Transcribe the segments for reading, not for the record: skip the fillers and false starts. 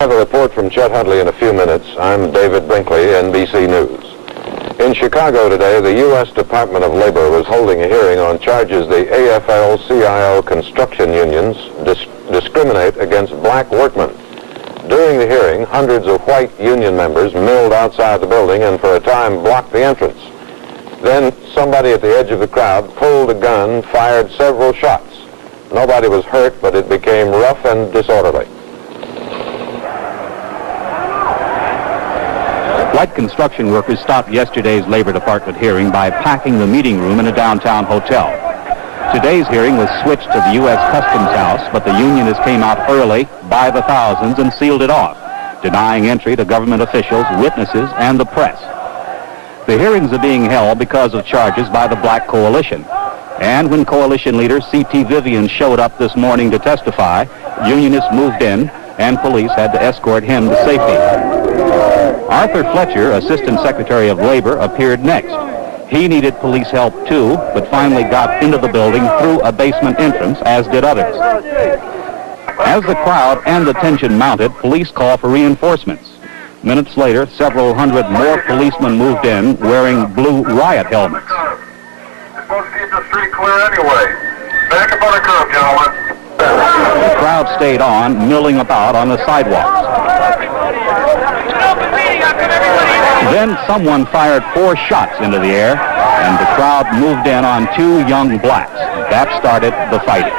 I have a report from Chet Huntley in a few minutes. I'm David Brinkley, NBC News. In Chicago today, the U.S. Department of Labor was holding a hearing on charges the AFL-CIO construction unions discriminate against black workmen. During the hearing, hundreds of white union members milled outside the building and for a time blocked the entrance. Then somebody at the edge of the crowd pulled a gun, fired several shots. Nobody was hurt, but it became rough and disorderly. White construction workers stopped yesterday's Labor Department hearing by packing the meeting room in a downtown hotel. Today's hearing was switched to the U.S. Customs House, but the unionists came out early by the thousands and sealed it off, denying entry to government officials, witnesses, and the press. The hearings are being held because of charges by the Black Coalition. And when coalition leader C.T. Vivian showed up this morning to testify, unionists moved in and police had to escort him to safety. Arthur Fletcher, Assistant Secretary of Labor, appeared next. He needed police help too, but finally got into the building through a basement entrance, as did others. As the crowd and the tension mounted, police called for reinforcements. Minutes later, several hundred more policemen moved in wearing blue riot helmets. You're supposed to keep the street clear anyway. Back up on the curb, gentlemen. The crowd stayed on, milling about on the sidewalks. Then someone fired 4 shots into the air, and the crowd moved in on 2 young blacks. That started the fighting.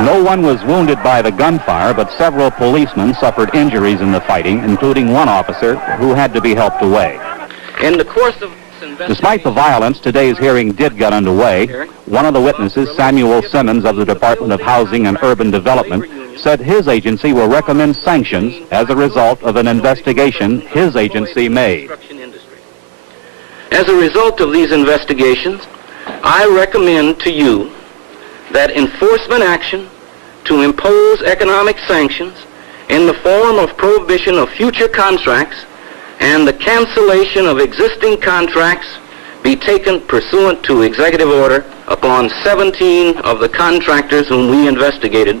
No one was wounded by the gunfire, but several policemen suffered injuries in the fighting, including one officer who had to be helped away. In the course of Despite the violence, today's hearing did get underway. One of the witnesses, Samuel Simmons of the Department of Housing and Urban Development, said his agency will recommend sanctions as a result of an investigation his agency made. As a result of these investigations, I recommend to you that enforcement action to impose economic sanctions in the form of prohibition of future contracts and the cancellation of existing contracts be taken pursuant to executive order upon 17 of the contractors whom we investigated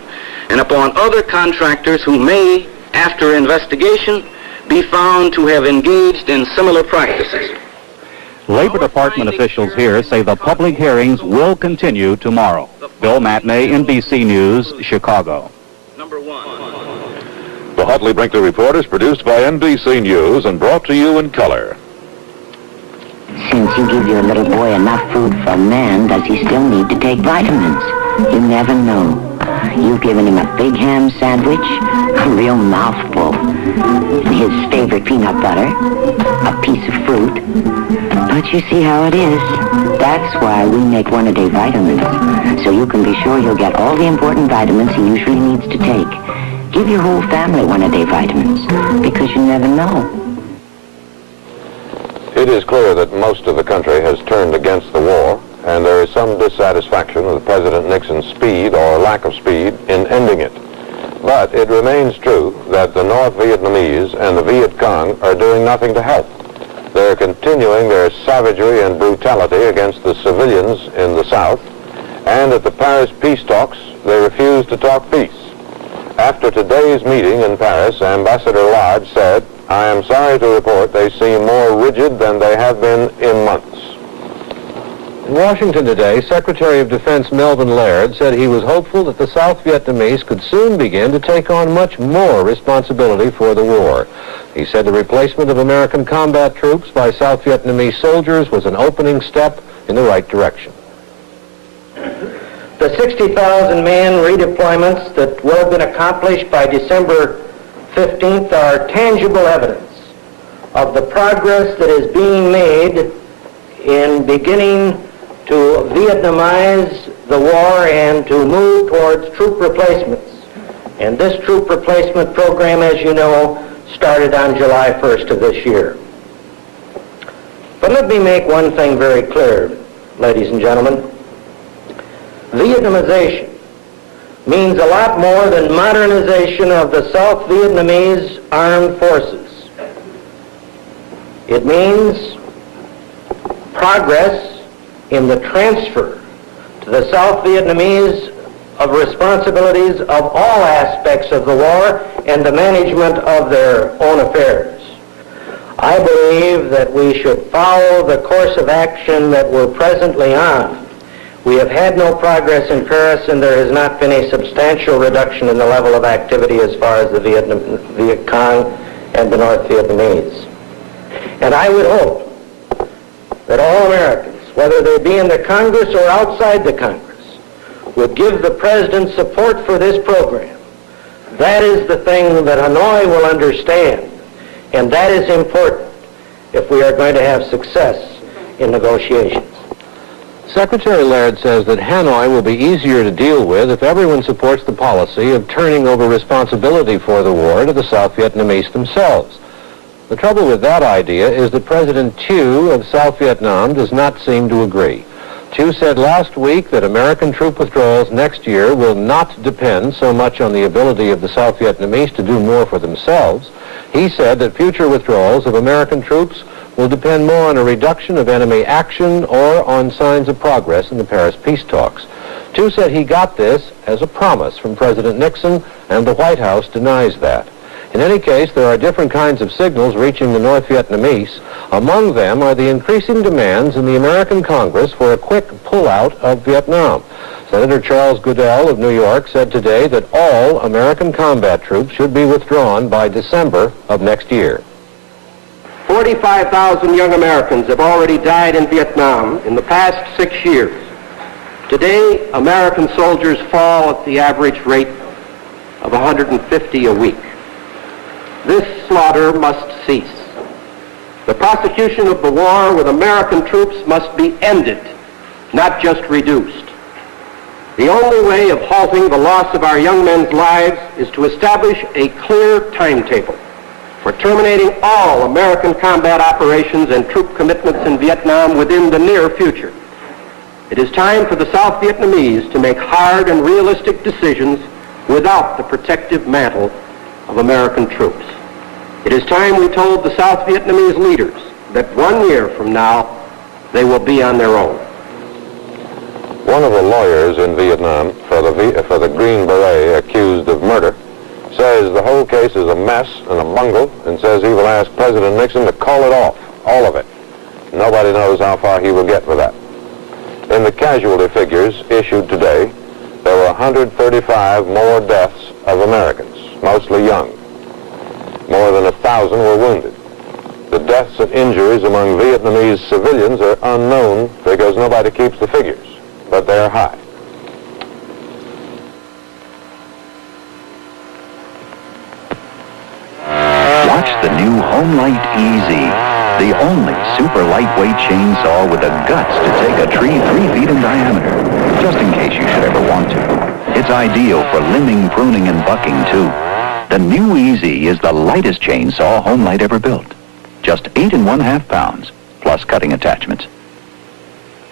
and upon other contractors who may, after investigation, be found to have engaged in similar practices. Labor Department officials here say the public hearings will continue tomorrow. Bill Matinee, NBC News, Chicago. Number 1. The Huntley Brinkley Report is produced by NBC News and brought to you in color. Since you give your little boy enough food for a man, does he still need to take vitamins? You never know. You've given him a big ham sandwich, a real mouthful, and his favorite peanut butter, a piece of fruit. But you see how it is. That's why we make one-a-day vitamins, so you can be sure he'll get all the important vitamins he usually needs to take. Give your whole family one-a-day vitamins, because you never know. It is clear that most of the country has turned against the war, and there is some dissatisfaction with President Nixon's speed or lack of speed in ending it. But it remains true that the North Vietnamese and the Viet Cong are doing nothing to help. They're continuing their savagery and brutality against the civilians in the South, and at the Paris peace talks, they refuse to talk peace. After today's meeting in Paris, Ambassador Lodge said, "I am sorry to report they seem more rigid than they have been in months." In Washington today, Secretary of Defense Melvin Laird said he was hopeful that the South Vietnamese could soon begin to take on much more responsibility for the war. He said the replacement of American combat troops by South Vietnamese soldiers was an opening step in the right direction. The 60,000 man redeployments that will have been accomplished by December 15th are tangible evidence of the progress that is being made in beginning to Vietnamize the war and to move towards troop replacements. And this troop replacement program, as you know, started on July 1st of this year. But let me make one thing very clear, ladies and gentlemen. Vietnamization means a lot more than modernization of the South Vietnamese armed forces. It means progress in the transfer to the South Vietnamese of responsibilities of all aspects of the war and the management of their own affairs. I believe that we should follow the course of action that we're presently on. We have had no progress in Paris, and there has not been a substantial reduction in the level of activity as far as the Viet Cong and the North Vietnamese. And I would hope that all Americans, whether they be in the Congress or outside the Congress, would give the President support for this program. That is the thing that Hanoi will understand, and that is important if we are going to have success in negotiations. Secretary Laird says that Hanoi will be easier to deal with if everyone supports the policy of turning over responsibility for the war to the South Vietnamese themselves. The trouble with that idea is that President Thieu of South Vietnam does not seem to agree. Thieu said last week that American troop withdrawals next year will not depend so much on the ability of the South Vietnamese to do more for themselves. He said that future withdrawals of American troops will depend more on a reduction of enemy action or on signs of progress in the Paris peace talks. Thieu said he got this as a promise from President Nixon, and the White House denies that. In any case, there are different kinds of signals reaching the North Vietnamese. Among them are the increasing demands in the American Congress for a quick pullout of Vietnam. Senator Charles Goodell of New York said today that all American combat troops should be withdrawn by December of next year. 45,000 young Americans have already died in Vietnam in the past 6 years. Today, American soldiers fall at the average rate of 150 a week. This slaughter must cease. The prosecution of the war with American troops must be ended, not just reduced. The only way of halting the loss of our young men's lives is to establish a clear timetable for terminating all American combat operations and troop commitments in Vietnam within the near future. It is time for the South Vietnamese to make hard and realistic decisions without the protective mantle of American troops. It is time we told the South Vietnamese leaders that 1 year from now, they will be on their own. One of the lawyers in Vietnam for the Green Beret accused of murder says the whole case is a mess and a bungle, and says he will ask President Nixon to call it off, all of it. Nobody knows how far he will get with that. In the casualty figures issued today, there were 135 more deaths of Americans, mostly young. More than 1,000 were wounded. The deaths and injuries among Vietnamese civilians are unknown because nobody keeps the figures, but they're high. Watch the new HomeLite EZ, the only super lightweight chainsaw with the guts to take a tree 3 feet in diameter, just in case you should ever want to. It's ideal for limbing, pruning, and bucking, too. The new EZ is the lightest chainsaw HomeLite ever built. Just 8 1/2 pounds, plus cutting attachments.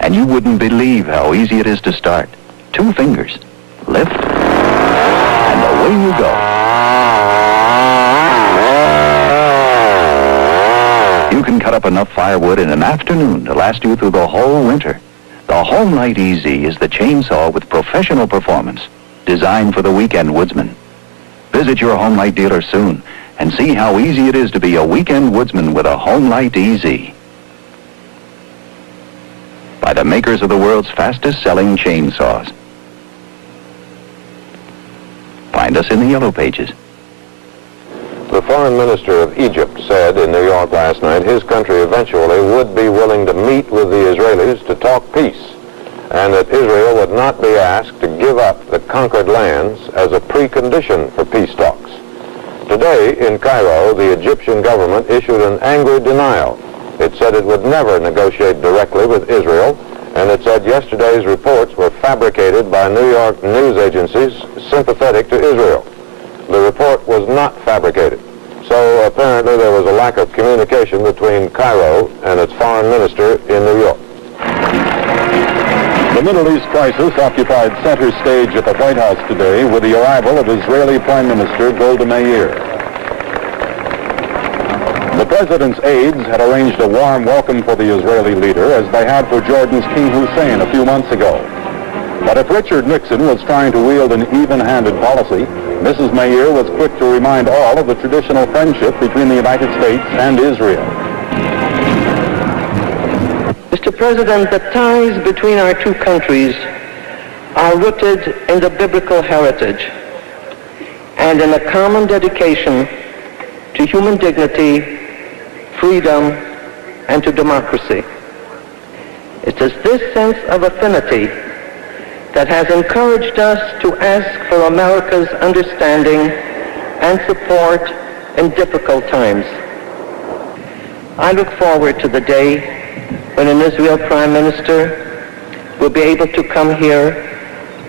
And you wouldn't believe how easy it is to start. 2 fingers, lift, and away you go. You can cut up enough firewood in an afternoon to last you through the whole winter. The HomeLite EZ is the chainsaw with professional performance, designed for the weekend woodsman. Visit your HomeLite dealer soon and see how easy it is to be a weekend woodsman with a HomeLite EZ. By the makers of the world's fastest-selling chainsaws. Find us in the Yellow Pages. The foreign minister of Egypt said in New York last night his country eventually would be willing to meet with the Israelis to talk peace, and that Israel would not be asked to give up the conquered lands as a precondition for peace talks. Today in Cairo, the Egyptian government issued an angry denial. It said it would never negotiate directly with Israel and it said yesterday's reports were fabricated by New York news agencies sympathetic to Israel. The report was not fabricated. So apparently there was a lack of communication between Cairo and its foreign minister in New York. The Middle East crisis occupied center stage at the White House today with the arrival of Israeli Prime Minister Golda Meir. The president's aides had arranged a warm welcome for the Israeli leader, as they had for Jordan's King Hussein a few months ago. But if Richard Nixon was trying to wield an even-handed policy, Mrs. Meir was quick to remind all of the traditional friendship between the United States and Israel. Mr. President, the ties between our two countries are rooted in the biblical heritage and in a common dedication to human dignity, freedom, and to democracy. It is this sense of affinity that has encouraged us to ask for America's understanding and support in difficult times. I look forward to the day when an Israel Prime Minister will be able to come here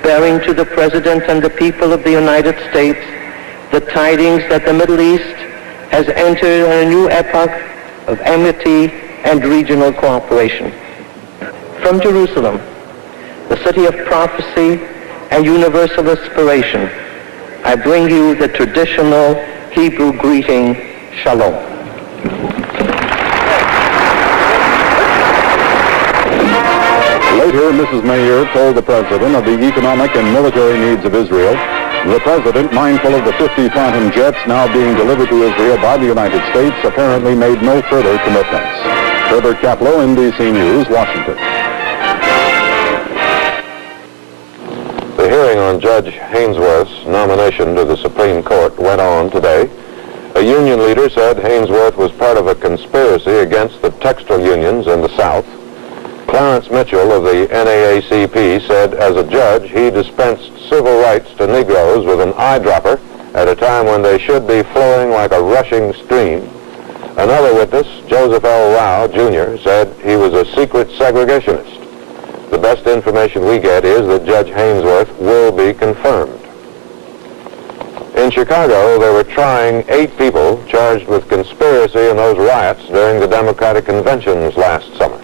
bearing to the President and the people of the United States the tidings that the Middle East has entered a new epoch of amity and regional cooperation. From Jerusalem, the city of prophecy and universal inspiration, I bring you the traditional Hebrew greeting, Shalom. Later, Mrs. Meir told the president of the economic and military needs of Israel. The president, mindful of the 50 Phantom jets now being delivered to Israel by the United States, apparently made no further commitments. Herbert Kaplow, NBC News, Washington. The hearing on Judge Haynesworth's nomination to the Supreme Court went on today. A union leader said Haynesworth was part of a conspiracy against the textile unions in the South. Clarence Mitchell of the NAACP said as a judge he dispensed civil rights to Negroes with an eyedropper at a time when they should be flowing like a rushing stream. Another witness, Joseph L. Rao, Jr., said he was a secret segregationist. The best information we get is that Judge Haynesworth will be confirmed. In Chicago, they were trying 8 people charged with conspiracy in those riots during the Democratic conventions last summer.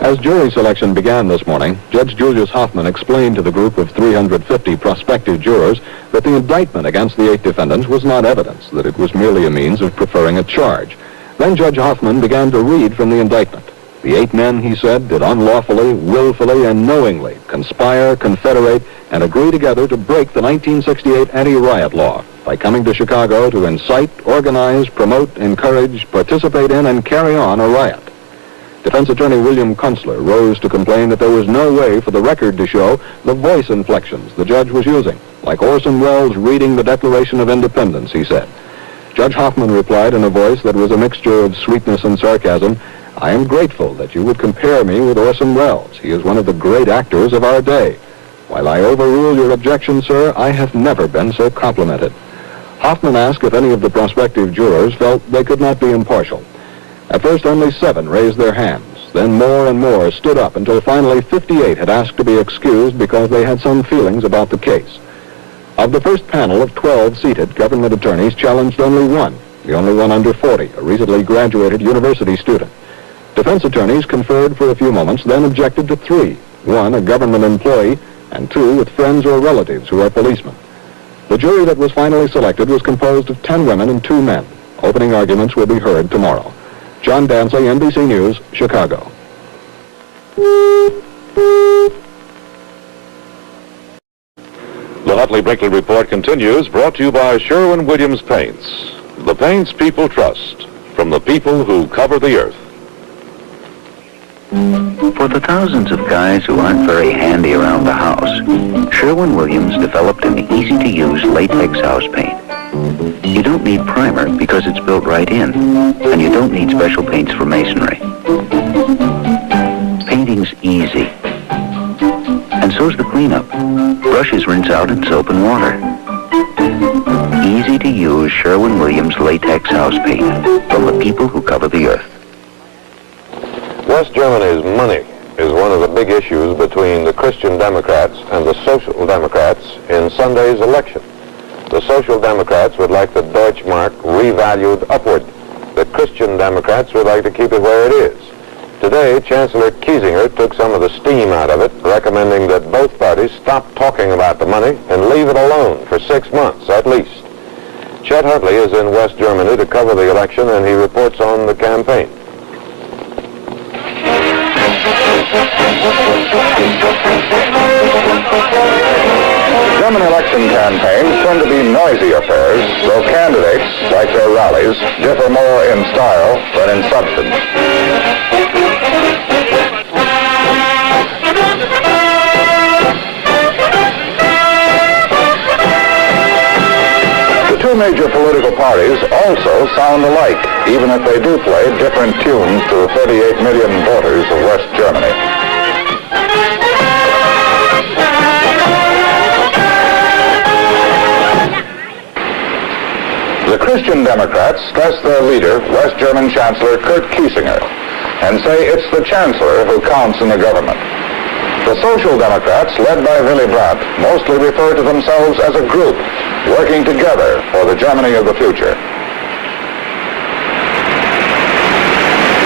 As jury selection began this morning, Judge Julius Hoffman explained to the group of 350 prospective jurors that the indictment against the 8 defendants was not evidence, that it was merely a means of preferring a charge. Then Judge Hoffman began to read from the indictment. The 8 men, he said, did unlawfully, willfully, and knowingly conspire, confederate, and agree together to break the 1968 anti-riot law by coming to Chicago to incite, organize, promote, encourage, participate in, and carry on a riot. Defense attorney William Kunstler rose to complain that there was no way for the record to show the voice inflections the judge was using, like Orson Welles reading the Declaration of Independence, he said. Judge Hoffman replied in a voice that was a mixture of sweetness and sarcasm, "I am grateful that you would compare me with Orson Welles. He is one of the great actors of our day. While I overrule your objection, sir, I have never been so complimented." Hoffman asked if any of the prospective jurors felt they could not be impartial. At first, only 7 raised their hands. Then more and more stood up until finally 58 had asked to be excused because they had some feelings about the case. Of the first panel of 12 seated, government attorneys challenged only 1, the only one under 40, a recently graduated university student. Defense attorneys conferred for a few moments, then objected to 3, 1 a government employee, and 2 with friends or relatives who are policemen. The jury that was finally selected was composed of 10 women and 2 men. Opening arguments will be heard tomorrow. John Dancy, NBC News, Chicago. The Huntley-Brinkley Report continues, brought to you by Sherwin-Williams Paints. The paints people trust, from the people who cover the earth. For the thousands of guys who aren't very handy around the house, Sherwin-Williams developed an easy-to-use latex house paint. You don't need primer because it's built right in, and you don't need special paints for masonry. Painting's easy, and so's the cleanup. Brushes rinse out in soap and water. Easy-to-use Sherwin-Williams latex house paint from the people who cover the earth. West Germany's money is one of the big issues between the Christian Democrats and the Social Democrats in Sunday's election. The Social Democrats would like the Deutschmark revalued upward. The Christian Democrats would like to keep it where it is. Today, Chancellor Kiesinger took some of the steam out of it, recommending that both parties stop talking about the money and leave it alone for 6 months at least. Chet Huntley is in West Germany to cover the election, and he reports on the campaign. German election campaigns tend to be noisy affairs, though candidates, like their rallies, differ more in style than in substance. The two major political parties also sound alike, even if they do play different tunes to the 38 million voters of West Germany. The Christian Democrats stress their leader, West German Chancellor Kurt Kiesinger, and say it's the Chancellor who counts in the government. The Social Democrats, led by Willy Brandt, mostly refer to themselves as a group, working together for the Germany of the future.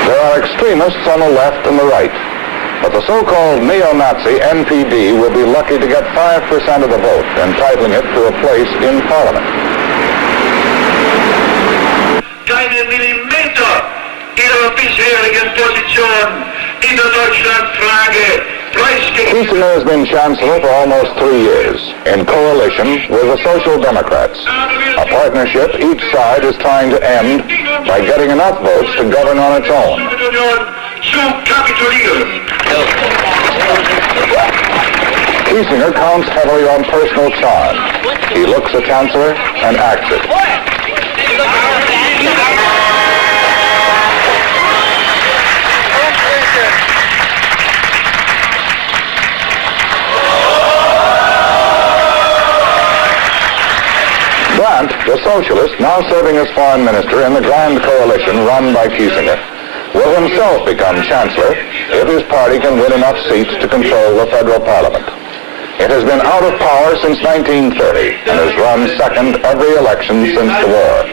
There are extremists on the left and the right, but the so-called neo-Nazi NPD will be lucky to get 5% of the vote, entitling it to a place in Parliament. Keine Millimeter ihrer bisherigen Position in der Deutschlandfrage preisgegeben. Kiesinger has been Chancellor for almost 3 years, in coalition with the Social Democrats, a partnership each side is trying to end by getting enough votes to govern on its own. Kiesinger counts heavily on personal charm. He looks a chancellor and acts it. Brandt, the socialist, now serving as foreign minister in the grand coalition run by Kiesinger, will himself become chancellor if his party can win enough seats to control the federal parliament. It has been out of power since 1930 and has run second every election since the war.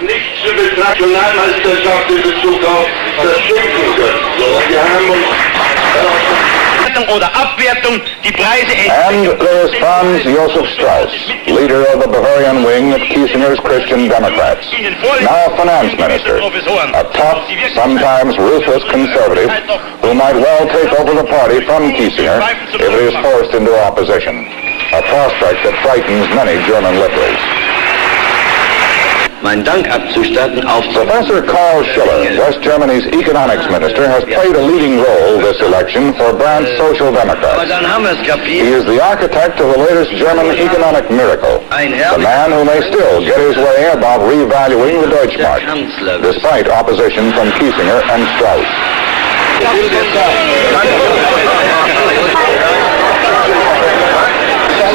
And there is Franz Josef Strauss, leader of the Bavarian wing of Kiesinger's Christian Democrats, now finance minister, a tough, sometimes ruthless conservative who might well take over the party from Kiesinger if it is forced into opposition, a prospect that frightens many German liberals. Professor Karl Schiller, West Germany's economics minister, has played a leading role this election for Brandt's Social Democrats. He is the architect of the latest German economic miracle, the man who may still get his way about revaluing the Deutschmark, despite opposition from Kiesinger and Strauss.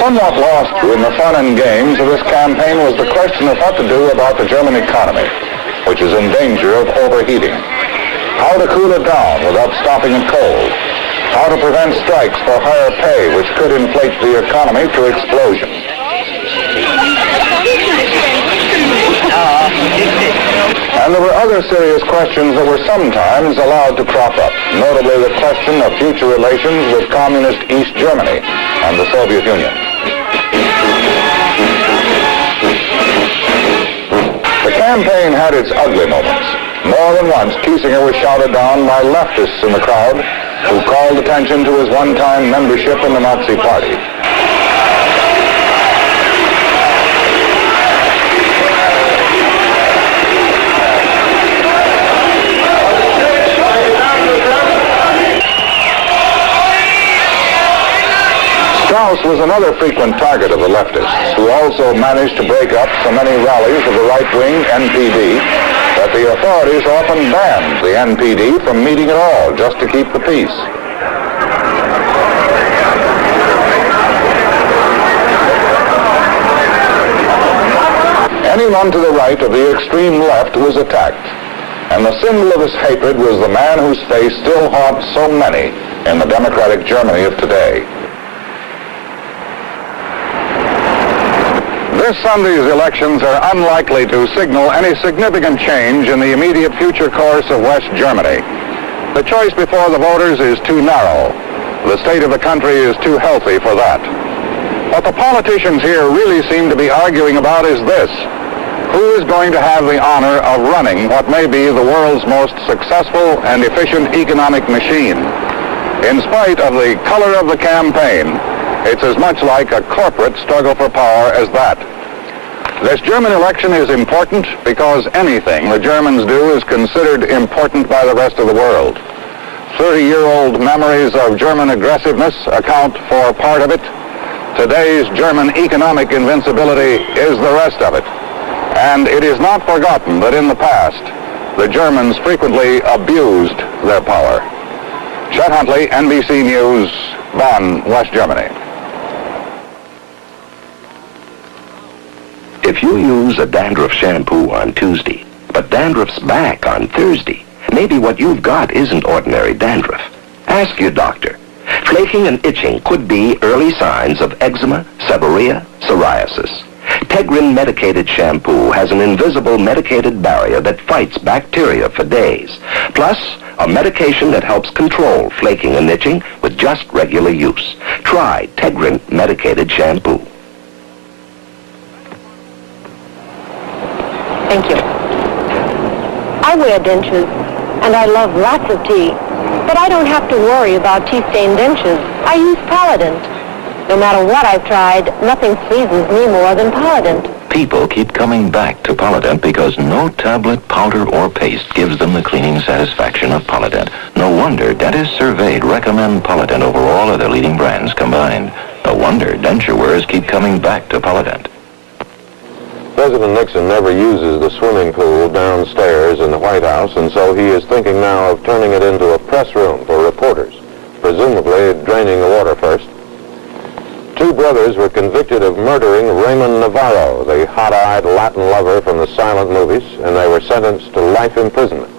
Somewhat lost in the fun and games of this campaign was the question of what to do about the German economy, which is in danger of overheating. How to cool it down without stopping it cold. How to prevent strikes for higher pay, which could inflate the economy to explosion. And there were other serious questions that were sometimes allowed to crop up, notably the question of future relations with communist East Germany and the Soviet Union. The campaign had its ugly moments. More than once, Kiesinger was shouted down by leftists in the crowd who called attention to his one-time membership in the Nazi Party. Strauss was another frequent target of the leftists, who also managed to break up so many rallies of the right-wing NPD that the authorities often banned the NPD from meeting at all just to keep the peace. Anyone to the right of the extreme left was attacked, and the symbol of his hatred was the man whose face still haunts so many in the democratic Germany of today. This Sunday's elections are unlikely to signal any significant change in the immediate future course of West Germany. The choice before the voters is too narrow. The state of the country is too healthy for that. What the politicians here really seem to be arguing about is this: who is going to have the honor of running what may be the world's most successful and efficient economic machine? In spite of the color of the campaign, it's as much like a corporate struggle for power as that. This German election is important because anything the Germans do is considered important by the rest of the world. 30-year-old memories of German aggressiveness account for part of it. Today's German economic invincibility is the rest of it. And it is not forgotten that in the past, the Germans frequently abused their power. Chet Huntley, NBC News, Bonn, West Germany. If you use a dandruff shampoo on Tuesday, but dandruff's back on Thursday, maybe what you've got isn't ordinary dandruff. Ask your doctor. Flaking and itching could be early signs of eczema, seborrhea, psoriasis. Tegrin medicated shampoo has an invisible medicated barrier that fights bacteria for days. Plus, a medication that helps control flaking and itching with just regular use. Try Tegrin medicated shampoo. Thank you. I wear dentures, and I love lots of tea, but I don't have to worry about tea-stained dentures. I use Polident. No matter what I've tried, nothing pleases me more than Polident. People keep coming back to Polident because no tablet, powder, or paste gives them the cleaning satisfaction of Polident. No wonder dentists surveyed recommend Polident over all other leading brands combined. No wonder denture wearers keep coming back to Polident. President Nixon never uses the swimming pool downstairs in the White House, and so he is thinking now of turning it into a press room for reporters, presumably draining the water first. Two brothers were convicted of murdering Raymond Navarro, the hot-eyed Latin lover from the silent movies, and they were sentenced to life imprisonment.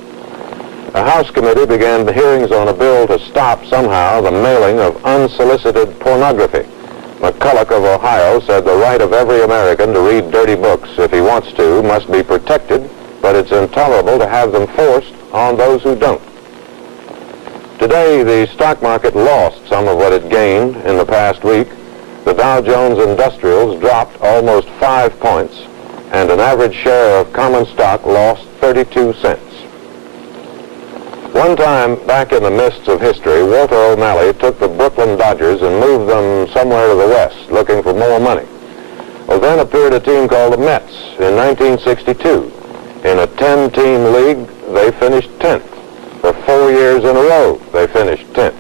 A House committee began the hearings on a bill to stop somehow the mailing of unsolicited pornography. McCulloch of Ohio said the right of every American to read dirty books, if he wants to, must be protected, but it's intolerable to have them forced on those who don't. Today, the stock market lost some of what it gained in the past week. The Dow Jones Industrials dropped almost 5 points, and an average share of common stock lost 32 cents. One time, back in the mists of history, Walter O'Malley took the Brooklyn Dodgers and moved them somewhere to the west, looking for more money. Well, then appeared a team called the Mets in 1962. In a 10-team league, they finished 10th. For 4 years in a row, they finished 10th.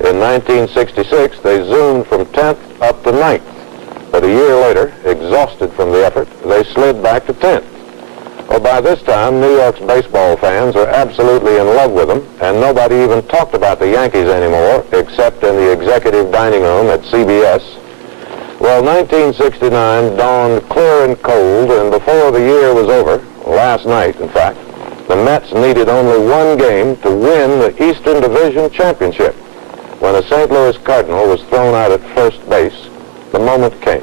In 1966, they zoomed from 10th up to 9th. But a year later, exhausted from the effort, they slid back to 10th. Well, by this time, New York's baseball fans are absolutely in love with them, and nobody even talked about the Yankees anymore, except in the executive dining room at CBS. Well, 1969 dawned clear and cold, and before the year was over, last night, in fact, the Mets needed only one game to win the Eastern Division Championship. When a St. Louis Cardinal was thrown out at first base, the moment came.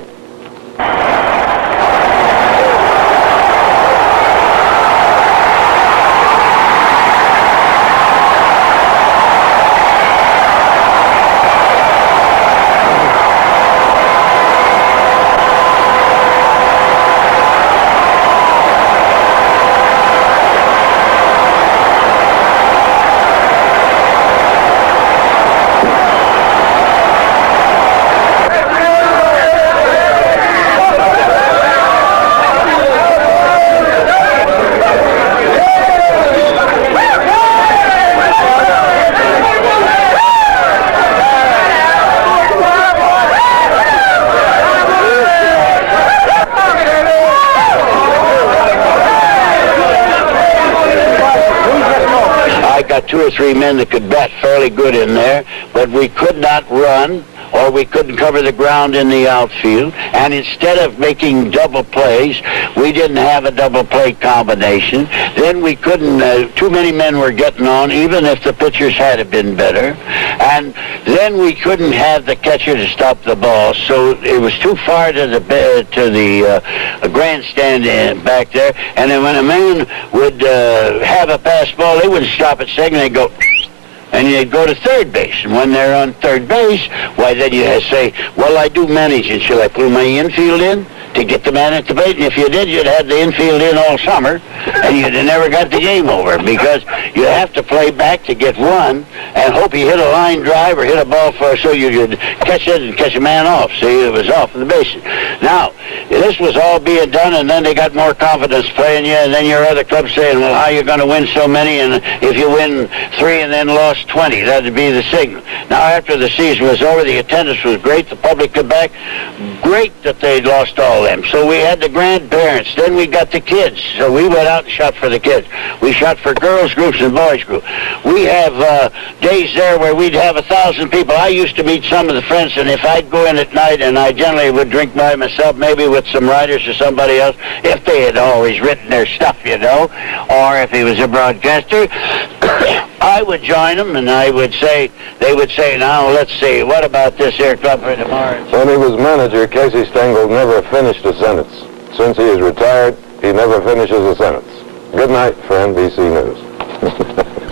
Two or three men that could bat fairly good in there, but we could not run or we couldn't cover the ground in the outfield. And instead of making double plays, we didn't have a double play combination. Then we couldn't, too many men were getting on, even if the pitchers had been better. And then we couldn't have the catcher to stop the ball, so it was too far to the grandstand back there. And then when a man would have a pass ball, they wouldn't stop at second, they'd go, and you'd go to third base. And when they're on third base, why, then you say, well, I do manage it. Shall I put my infield in to get the man at the plate? And if you did, you'd have the infield in all summer, and you'd have never got the game over, because you have to play back to get one and hope you hit a line drive or hit a ball for, so you could catch it and catch a man off. See, it was off of the bases. Now, this was all being done, and then they got more confidence playing you, and then your other clubs saying, well, how are you going to win so many? And if you win 3 and then lost 20, that'd be the signal. Now, after the season was over, the attendance was great. The public came back. Great that they lost all them. So we had the grandparents. Then we got the kids. So we went out and shot for the kids. We shot for girls groups and boys groups. We have days there where we'd have 1,000 people. I used to meet some of the friends, and if I'd go in at night, and I generally would drink by myself, maybe with some writers or somebody else, if they had always written their stuff, you know, or if he was a broadcaster, I would join them, and I would say, they would say, now, let's see, what about this here club for tomorrow? When he was manager, Casey Stengel never finished a sentence. Since he is retired, he never finishes a sentence. Good night for NBC News.